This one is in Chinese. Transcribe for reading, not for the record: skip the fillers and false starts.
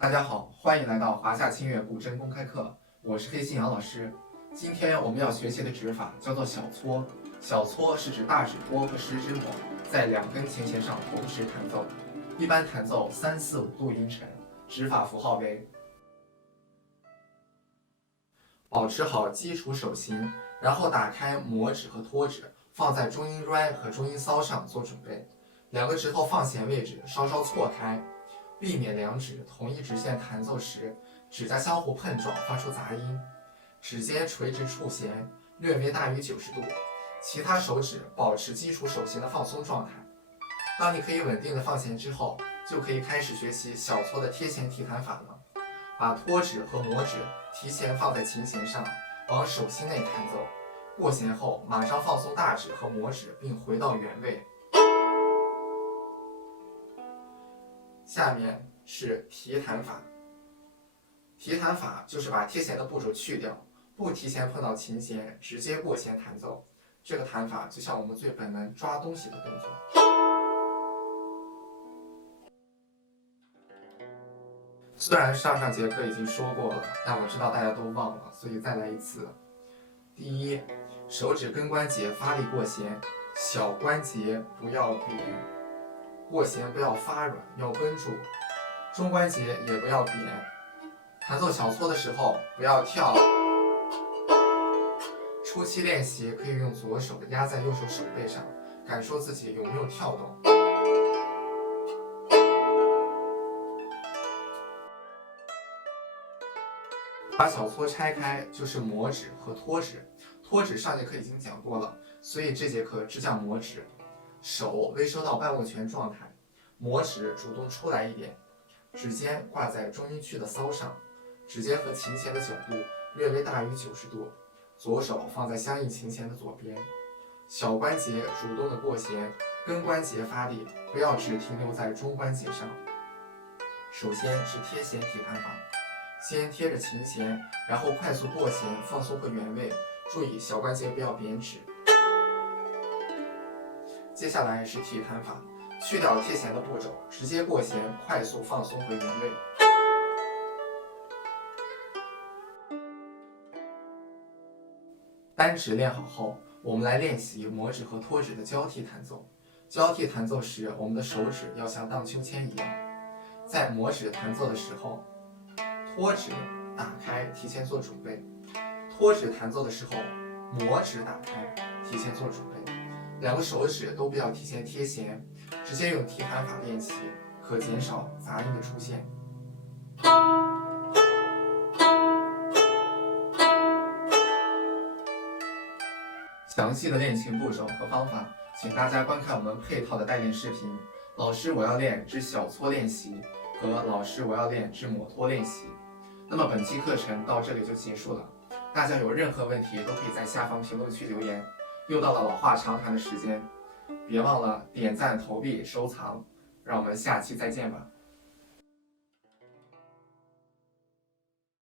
大家好，欢迎来到华夏清源古筝公开课，我是黑信阳老师。今天我们要学习的指法叫做小搓。小搓是指大指托和食指抹在两根琴弦上同时弹奏，一般弹奏3、4、5度音程，指法符号为。保持好基础手型，然后打开拇指和托指，放在中音 re 和中音骚上做准备。两个指头放弦位置稍稍错开，避免两指同一直线弹奏时指甲相互碰撞发出杂音。指尖垂直触弦，略微大于90度，其他手指保持基础手型的放松状态。当你可以稳定的放弦之后，就可以开始学习小搓的贴弦提弹法了。把托指和拇指提前放在琴弦上，往手心内弹奏。过弦后，马上放松大指和拇指，并回到原位。下面是提弹法。提弹法就是把贴弦的步骤去掉，不提前碰到琴弦，直接过弦弹奏。这个弹法就像我们最本能抓东西的动作。虽然上节课已经说过了，但我知道大家都忘了，所以再来一次。第一，手指根关节发力过弦，小关节不要扁，过弦不要发软，要绷住，中关节也不要扁。弹奏小搓的时候不要跳。初期练习可以用左手压在右手手背上，感受自己有没有跳动。把小搓拆开就是拇指和托指，托指上节课已经讲过了，所以这节课只讲拇指。手微收到半握拳状态，拇指主动出来一点，指尖挂在中音区的骚上，指尖和琴弦的角度略微大于90度，左手放在相应琴弦的左边，小关节主动的过弦，根关节发力，不要只停留在中关节上。首先是贴弦提弹法。先贴着琴弦，然后快速过弦，放松回原位，注意小关节不要扁指。接下来是提弹法，去掉贴弦的步骤，直接过弦，快速放松回原位。单指练好后，我们来练习拇指和托指的交替弹奏。交替弹奏时，我们的手指要像荡秋千一样，在拇指弹奏的时候，托指打开，提前做准备；托指弹奏的时候，拇指打开，提前做准备。两个手指都不要提前贴弦，直接用提弹法练习，可减少杂音的出现。详细的练琴步骤和方法，请大家观看我们配套的带练视频。老师我要练之小搓练习和老师我要练之抹托练习。那么本期课程到这里就结束了，大家有任何问题都可以在下方评论区留言。又到了老话常谈的时间，别忘了点赞、投币、收藏，让我们下期再见吧。